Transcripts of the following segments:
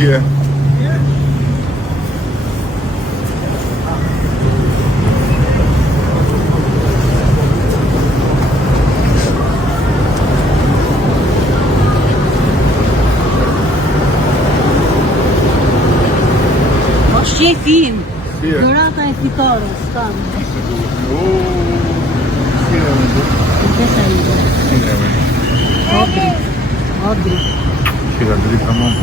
Yeah. Shefin, durata e fitores, tanë. Odri. Shira dritë tamam.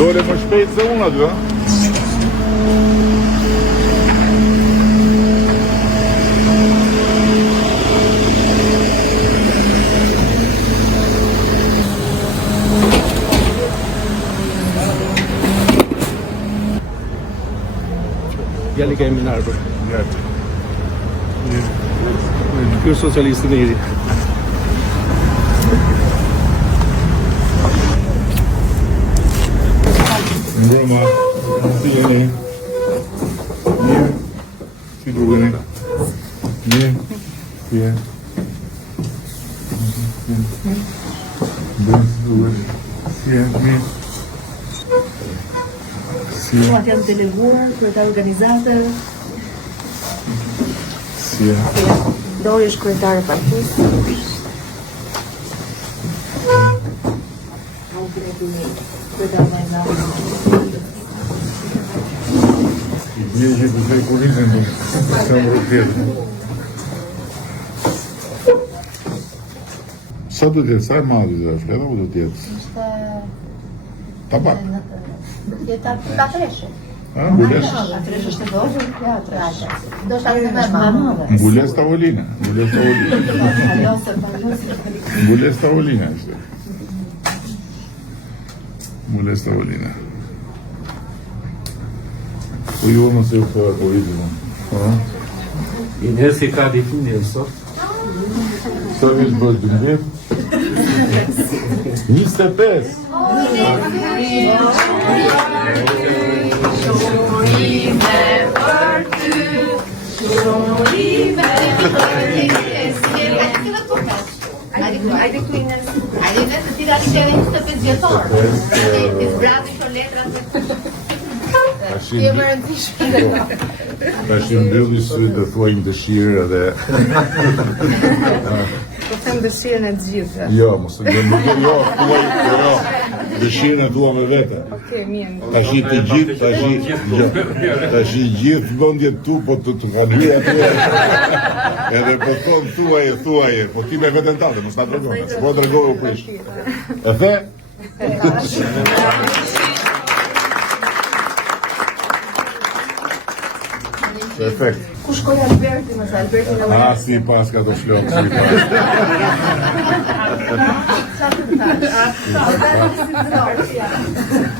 Dole më shpejt se unë aty, ha? Gjalli kemi në arbër. Gjalli. Ky është socialisti i ri. Mbrëma, si jeni? Mirë? Si dukeni? Mirë? Mirë? Bërë, si dukeni? Si jeni? Mirë? Si jeni? Janë deleguar për të organizatë. Si jeni? Dori është kryetare partisë. Mirë që të thej kulisën të se më rëpjetë. Sa do tjetë, sa e madhë të fleta, po do tjetë? Tabak? Ta treshe. Mbules? Ta treshe është të dojë? Ja, treshe. Do shta të me madhe. Mbules tavolina. Mbules tavolina. Mbules tavolina. Mbules tavolina. Po ju më se u për Covid-19. I njerë si ka ditën e sot. Sa vishë bësh 12? 25! Ajde këtu i nësë. Ajde nësë të tira një qeve 25 vjetorë. Të zbrati shon letrat. Kjo më rëndishme. Ta shi mbyllis të thuajmë dëshirë dhe... Po them dëshirën e të gjithë. Jo, mos të gëmë, jo, dëshirën e tua me vete. Okej, mirë. Ta shi të gjithë, ta shi gjithë bëndjet tu, po të kanë hyja atyre. Edhe po thonë thuaje, po ti me veten tate, mos ta tregoj, po tregoj u prish. E the? Perfekt. Ku shkoj Alberti, mëse Alberti në Ah, si pas ka të flokë, si pas.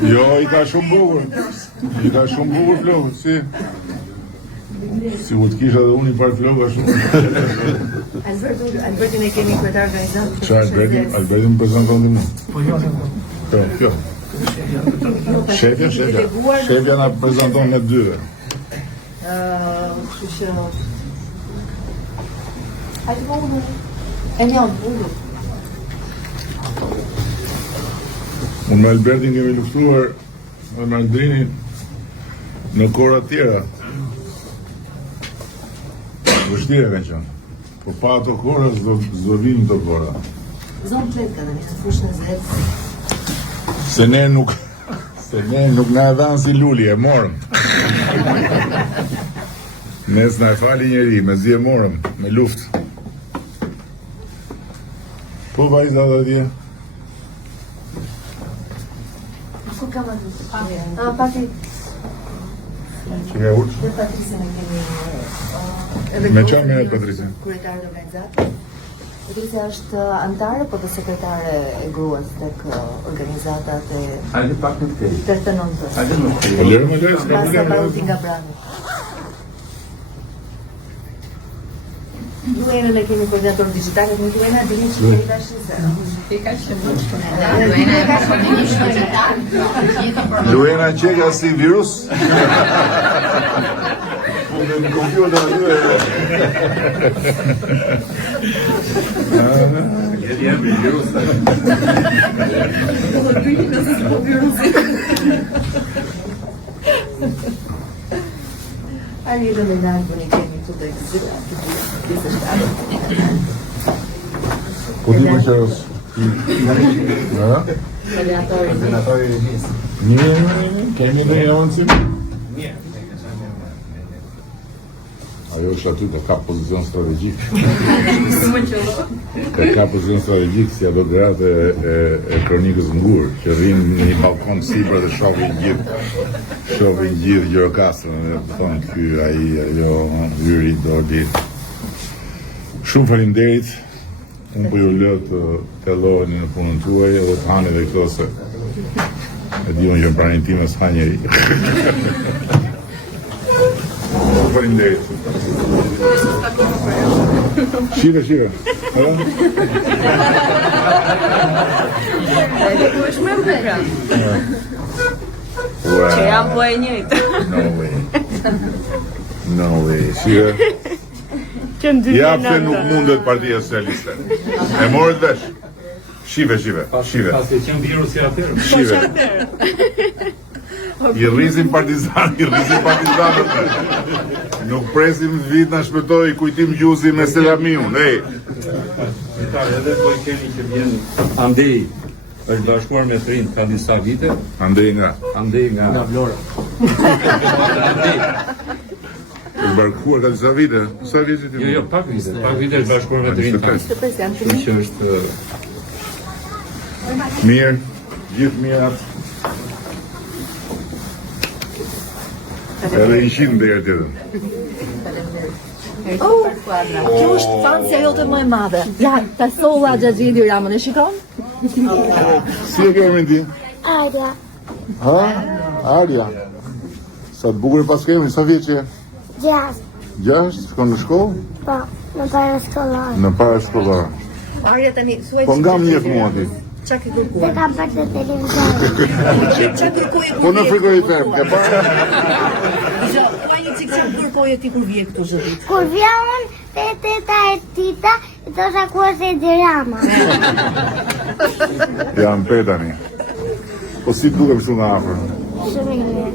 Jo, i ka shumë bukur. I ka shumë bukur flokë, si. Si u të kisha dhe unë i parë flokë a shumë. Albertin e kemi kryetar organizatë. Qa Albertin më prezenton dhe mu? Po jo, Jo. Shefja na prezenton me dyre. Kështu që... Hajde po unë. E njën, unë. Unë me Albertin kemi luftuar dhe me Aldrini në kora tjera. Vështire kanë qenë. Po pa ato kora, zdo vinë të kora. Zonë pletë ka dhe një fush në zetë. Se ne nuk na e dhanë si luli, e morëm. Nes na e fali njeri, me zi e morëm, me luft. Po vajza dhe dje. Ku ka më dhëtë? Pati... Që nga ullë? Dhe Patrisin e kemi... Me qa me Patrisin? Kryetarë të organizatë. Patricia është antare, po dhe sekretare e gruas tek organizatat e... Hajde pak në këtej. Tërtë nëntës. Hajde në këtej. Po lërë me lërë, Basa Baruti nga Brani. Luenën e kemi koordinator digjitale, nuk Luena dini që kemi tash Luena qeka si virus. Në kompjuter aty. Jam virus. Ai edhe me nën kemi këtu të Po ti më qërës? Mirë, kemi në avancim? Ajo është aty të ka pozicion strategjik. Të ka pozicion strategjik si ato gratë e kronikës ngurë, që rrinë në një balkon sipër dhe shohin gjithë Gjirokastrën, dhe të thonë ky ai ajo hyri Dordi. Shumë faleminderit. Unë po ju lë të lloheni në punën tuaj edhe të hani dhe këto se e di unë që në pranin time s'ha njeri. Faleminderit. Shire. Që jam po e njëjtë. No way. Shire. Ja pse nuk mundet Partia Socialiste. E morët vesh. Shive. Pasi qenë virusi atëherë. Shive. I rrisin partizanët. Nuk presim vit na shpëtoi kujtim gjuzi me Selamiun. Ej. Edhe po i keni që vjen Andej. Është bashkuar me Trin ka disa vite. Andej nga Vlora. është bashkuar ka disa vite. Sa vite ti? Jo, pak vite është bashkuar me Trin. Që është mirë, gjithë mirat. Edhe 100 deri tjetër. Kjo është fansja jote më e madhe. Ja, ta solla Xhaxhili Ramën, e shikon? Si e ke emrin ti? Arja, Ha? Arja. Sa të bukur e pas kemi, sa vjeç je? 6, 6, shkon në shkollë? po, në para shkollar. Në para shkollar. Arja tani, thuaj Po nga më njeh mua ti. çka ke Se kërkuar? kam për të televizor. Çka kërkoje kur Po në vje? frikoj të them, ke pa? Ka një çik çka kërkoje ti kur vje këtu zërit. Kur vja unë, te teta e tita, i thosha ku është e Dirama. Jam petani. Po si dukem kështu nga afër? Shumë i mirë.